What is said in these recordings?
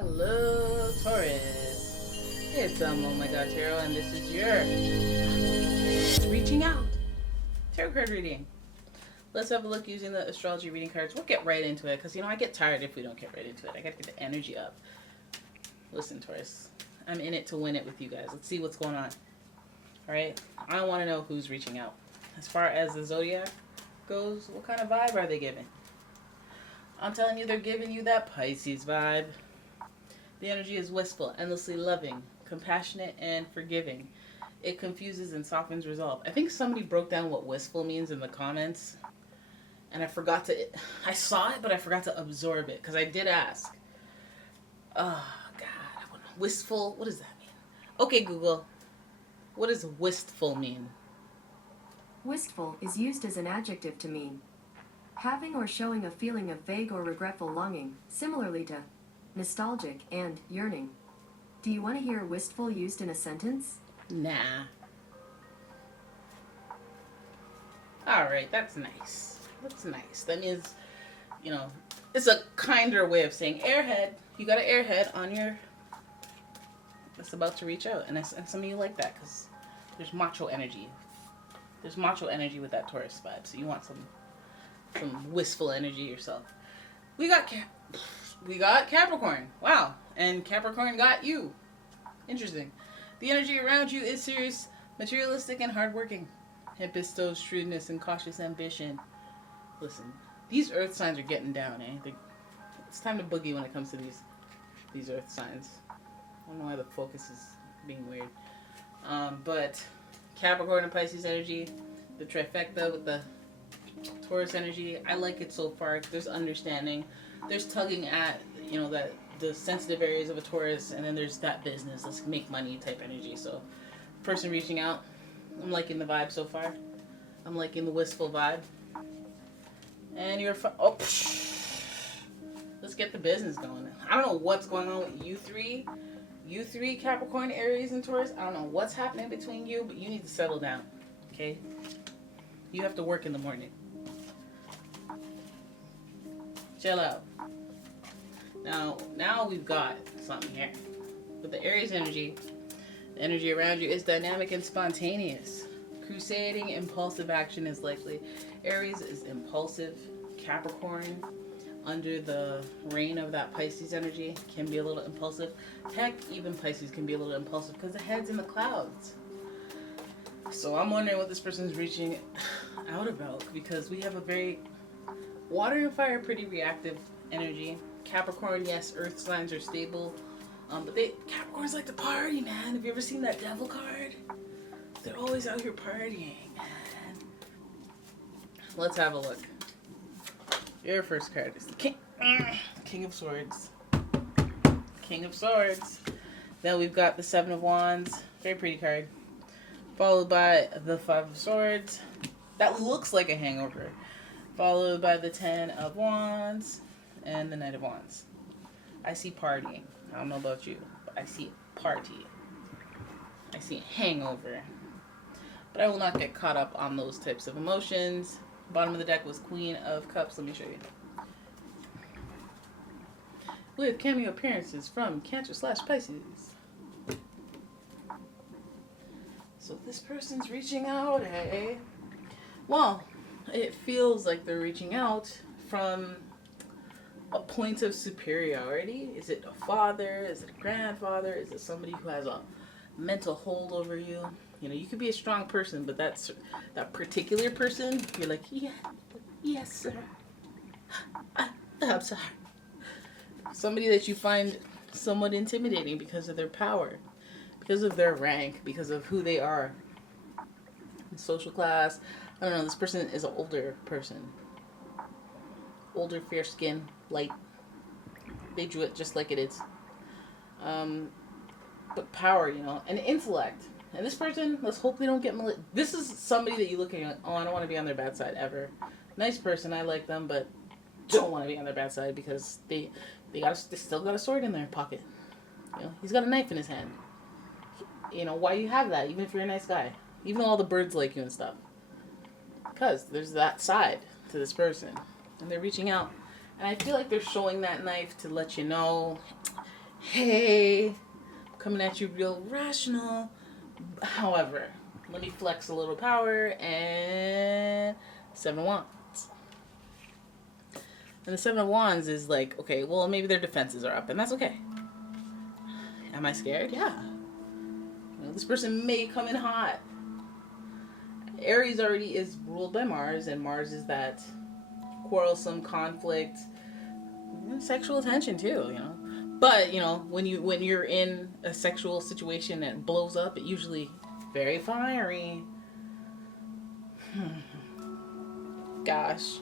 Hello, Taurus. It's umomgtarot, and this is your reaching out tarot card reading. Let's have a look using the astrology reading cards. We'll get right into it because I get tired if we don't get right into it. I gotta get the energy up. Listen, Taurus, I'm in it to win it with you guys. Let's see what's going on. All right, I want to know who's reaching out. As far as the zodiac goes, what kind of vibe are they giving? I'm telling you, they're giving you that Pisces vibe. The energy is wistful, endlessly loving, compassionate, and forgiving. It confuses and softens resolve. I think somebody broke down what wistful means in the comments, and I saw it, but I forgot to absorb it, because I did ask. Oh, God. Wistful, what does that mean? Okay, Google, what does wistful mean? Wistful is used as an adjective to mean having or showing a feeling of vague or regretful longing, similarly to nostalgic and yearning. Do you want to hear wistful used in a sentence? Nah. Alright, that's nice. That's nice. That means, it's a kinder way of saying airhead. You got an airhead on your... that's about to reach out. And some of you like that because there's macho energy. There's macho energy with that Taurus vibe. So you want some wistful energy yourself. We got Capricorn. Wow. And Capricorn got you. Interesting. The energy around you is serious, materialistic, and hardworking. It bestows shrewdness and cautious ambition. Listen, these earth signs are getting down, eh? It's time to boogie when it comes to these earth signs. I don't know why the focus is being weird. But Capricorn and Pisces energy, the trifecta with the Taurus energy, I like it so far. There's understanding. There's tugging at, that the sensitive areas of a Taurus, and then there's that business, let's make money type energy. So, person reaching out, I'm liking the vibe so far. I'm liking the wistful vibe. And let's get the business going. I don't know what's going on with you three. You three, Capricorn, Aries, and Taurus. I don't know what's happening between you, but you need to settle down, okay? You have to work in the morning. Chill out. Now we've got something here. With the Aries energy, the energy around you is dynamic and spontaneous. Crusading, impulsive action is likely. Aries is impulsive. Capricorn, under the reign of that Pisces energy, can be a little impulsive. Heck, even Pisces can be a little impulsive because the head's in the clouds. So I'm wondering what this person's reaching out about, because we have a very water and fire, pretty reactive energy. Capricorn, yes, earth signs are stable, but Capricorns like to party, man. Have you ever seen that devil card? They're always out here partying, man. Let's have a look. Your first card is the King of Swords. King of Swords. Then we've got the Seven of Wands. Very pretty card. Followed by the Five of Swords. That looks like a hangover. Followed by the Ten of Wands and the Knight of Wands. I see partying. I don't know about you, but I see party. I see hangover. But I will not get caught up on those types of emotions. Bottom of the deck was Queen of Cups. Let me show you. With cameo appearances from Cancer/Pisces. So this person's reaching out, eh? Well, it feels like they're reaching out from a point of superiority. Is it a father? Is it a grandfather? Is it somebody who has a mental hold over you? You could be a strong person, but that particular person, you're like, yeah, yes, sir. I'm sorry. Somebody that you find somewhat intimidating because of their power, because of their rank, because of who they are. Social class. I don't know, this person is an older person. Older, fair skin, light. They drew it just like it is. But power, and intellect. And this person, let's hope they don't get this is somebody that you're looking at, oh, I don't want to be on their bad side ever. Nice person, I like them, but don't want to be on their bad side because they still got a sword in their pocket. He's got a knife in his hand. Why do you have that, even if you're a nice guy? Even though all the birds like you and stuff. Because there's that side to this person. And they're reaching out. And I feel like they're showing that knife to let you know, hey, coming at you real rational. However, let me flex a little power, and Seven of Wands. And the Seven of Wands is like, okay, well, maybe their defenses are up, and that's okay. Am I scared? Yeah. You know, this person may come in hot. Aries already is ruled by Mars, and Mars is that quarrelsome conflict, sexual attention too, you know. But you know, when you're in a sexual situation that blows up, it usually very fiery. Gosh,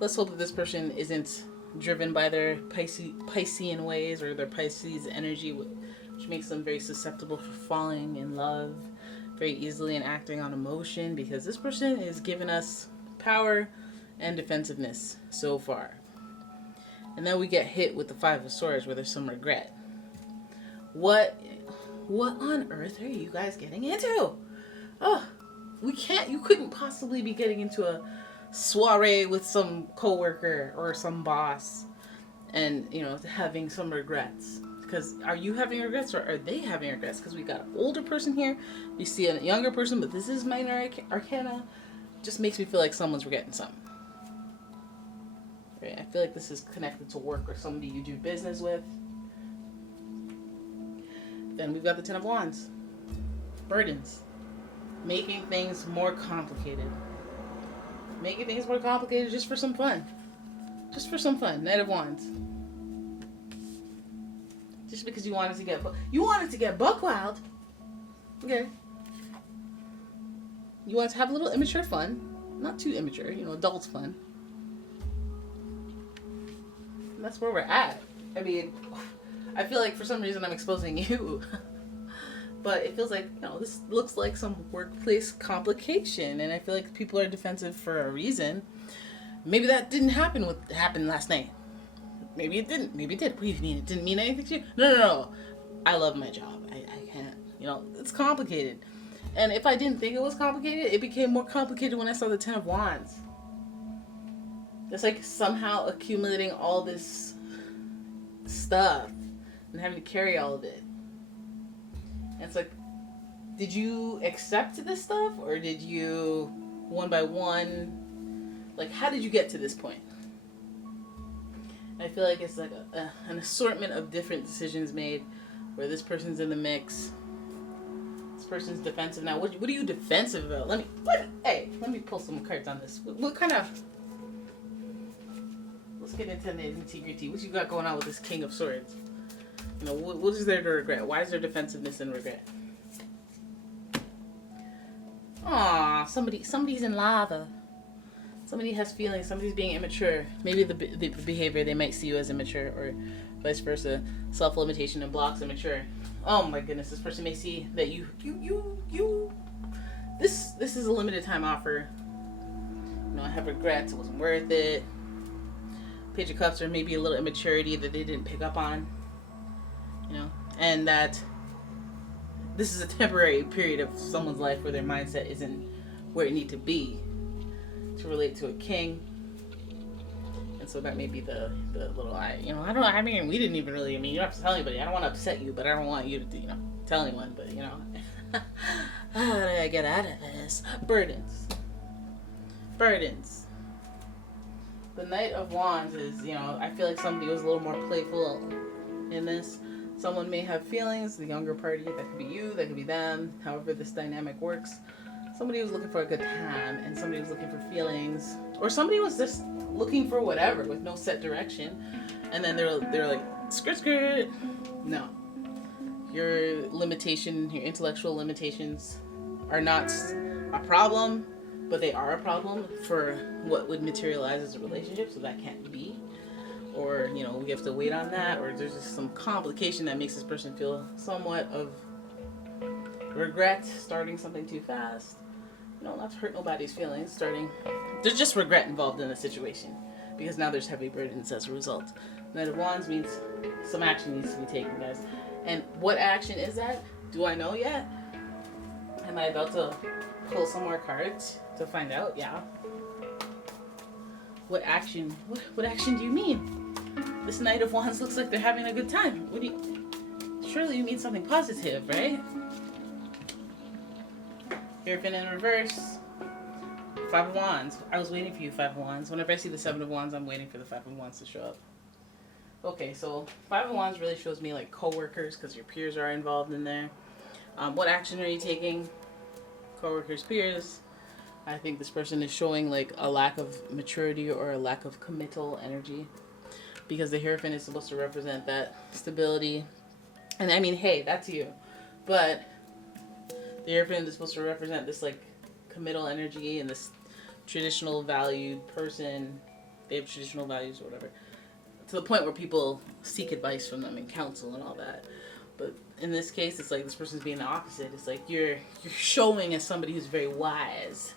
let's hope that this person isn't driven by their Piscean ways or their Pisces energy, which makes them very susceptible for falling in love very easily and acting on emotion, because this person is giving us power and defensiveness so far. And then we get hit with the Five of Swords where there's some regret. What on earth are you guys getting into? Oh, you couldn't possibly be getting into a soiree with some coworker or some boss and, you know, having some regrets. Because are you having regrets or are they having regrets? Because we got an older person here, you see a younger person, but this is minor arcana. Just makes me feel like someone's regretting something. Right? I feel like this is connected to work or somebody you do business with. Then we've got the Ten of Wands. Burdens. Making things more complicated. Making things more complicated just for some fun. Just for some fun. Knight of Wands. Just because you wanted to get buck wild. Okay. You want to have a little immature fun. Not too immature, you know, adults fun. And that's where we're at. I mean, I feel like for some reason I'm exposing you. But it feels like, you know, this looks like some workplace complication. And I feel like people are defensive for a reason. Maybe that didn't happen what happened last night. Maybe it didn't. Maybe it did. What do you mean? It didn't mean anything to you? No. I love my job. I can't. You know, it's complicated. And if I didn't think it was complicated, it became more complicated when I saw the Ten of Wands. It's like somehow accumulating all this stuff and having to carry all of it. And it's like, did you accept this stuff? Or did you, one by one, like, how did you get to this point? I feel like it's like an assortment of different decisions made where this person's in the mix. This person's defensive now. What are you defensive about? Let me pull some cards on this. What kind of... Let's get into the nitty-gritty. What you got going on with this King of Swords? You know, what is there to regret? Why is there defensiveness and regret? Aw, somebody's in lava. Somebody has feelings. Somebody's being immature. Maybe the behavior, they might see you as immature, or vice versa. Self-limitation and blocks immature. Oh my goodness, this person may see that this is a limited time offer. You know, I have regrets. It wasn't worth it. Page of Cups, or maybe a little immaturity that they didn't pick up on. You know, and that this is a temporary period of someone's life where their mindset isn't where it needs to be to relate to a king. And so that may be the little you know, we didn't even really, you don't have to tell anybody. I don't want to upset you, but I don't want you to, you know, tell anyone, but, you know. How do I get out of this? Burdens. The Knight of Wands is, you know, I feel like somebody was a little more playful in this. Someone may have feelings, the younger party, that could be you, that could be them, however this dynamic works. Somebody was looking for a good time, and somebody was looking for feelings, or somebody was just looking for whatever with no set direction, and then they're like, skirt. No. Your intellectual limitations are not a problem, but they are a problem for what would materialize as a relationship, so that can't be. Or, you know, we have to wait on that, or there's just some complication that makes this person feel somewhat of regret, starting something too fast. You know, not to hurt nobody's feelings, there's just regret involved in the situation, because now there's heavy burdens as a result. Knight of Wands means some action needs to be taken, guys. And what action is that? Do I know yet? Am I about to pull some more cards to find out? Yeah. What action do you mean? This Knight of Wands looks like they're having a good time. What do you... surely you mean something positive, right? Hierophant in reverse. Five of Wands. I was waiting for you, Five of Wands. Whenever I see the Seven of Wands, I'm waiting for the Five of Wands to show up. Okay, so Five of Wands really shows me like co-workers, because your peers are involved in there. What action are you taking? Co-workers, peers. I think this person is showing like a lack of maturity or a lack of committal energy, because the Hierophant is supposed to represent that stability. And I mean, hey, that's you. But the Hierophant is supposed to represent this like committal energy and this traditional valued person. They have traditional values or whatever, to the point where people seek advice from them and counsel and all that. But in this case, it's like this person's being the opposite. It's like you're showing as somebody who's very wise,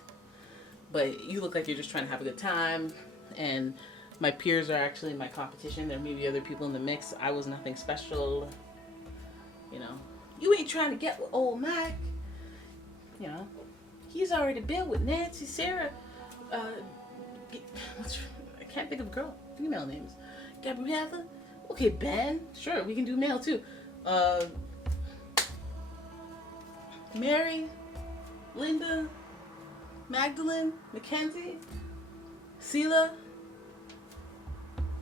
but you look like you're just trying to have a good time. And my peers are actually my competition. There may be other people in the mix. I was nothing special. You know, you ain't trying to get with old Mike. You know, he's already been with Nancy, Sarah. I can't think of female names. Gabriella. Okay, Ben. Sure, we can do male too. Mary, Linda, Magdalene, Mackenzie, Sela,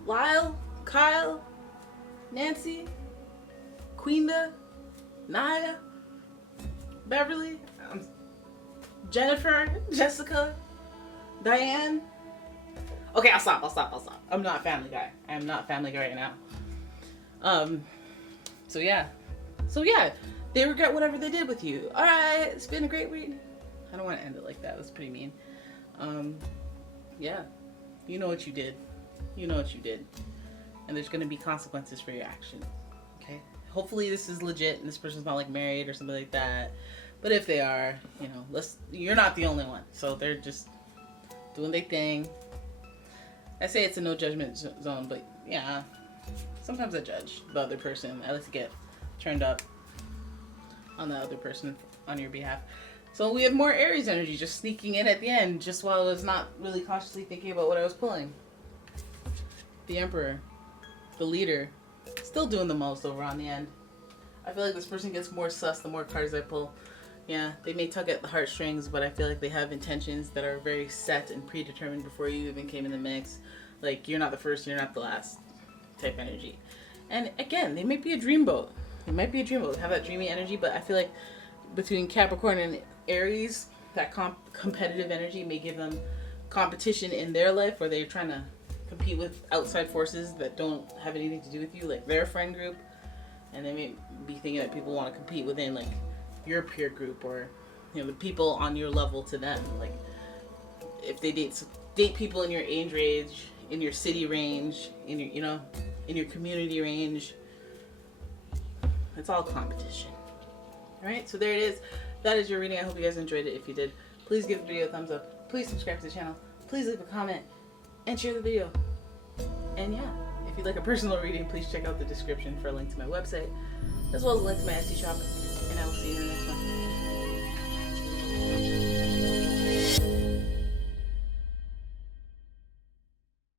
Lyle, Kyle, Nancy, Quinda, Naya, Beverly, Jennifer, Jessica, Diane. Okay, I'll stop. I'm not Family Guy. I am not Family Guy right now. So yeah, they regret whatever they did with you. All right, it's been a great week. I don't want to end it like that. That's pretty mean. Yeah, you know what you did. And there's going to be consequences for your action. Okay? Hopefully this is legit and this person's not like married or something like that. But if they are, you know, you're not the only one. So they're just doing their thing. I say it's a no judgment zone, but yeah, sometimes I judge the other person. I like to get turned up on the other person on your behalf. So we have more Aries energy just sneaking in at the end, just while I was not really consciously thinking about what I was pulling. The Emperor, the leader, still doing the most over on the end. I feel like this person gets more sus the more cards I pull. Yeah, they may tug at the heartstrings, but I feel like they have intentions that are very set and predetermined before you even came in the mix. Like, you're not the first, you're not the last type energy. And again, they might be a dreamboat. Have that dreamy energy, but I feel like between Capricorn and Aries, that competitive energy may give them competition in their life where they're trying to compete with outside forces that don't have anything to do with you, like their friend group. And they may be thinking that people want to compete within, like, your peer group, or, you know, the people on your level to them. Like, if they date people in your age range, in your city range, in your, you know, in your community range, it's all competition. All right, so there it is. That is your reading. I hope you guys enjoyed it. If you did, please give the video a thumbs up. Please subscribe to the channel. Please leave a comment and share the video. And yeah, if you'd like a personal reading, please check out the description for a link to my website, as well as a link to my Etsy shop. And I will see you in the next one.